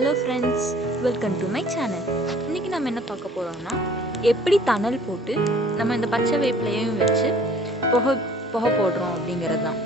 Hello friends, welcome to my channel. இன்றைக்கி நம்ம என்ன பார்க்க போகிறோம்னா, எப்படி தணல் போட்டு நம்ம இந்த பச்சை வேப்பிலையும் வச்சு புகை புகை போடுறோம் அப்படிங்கிறது தான்.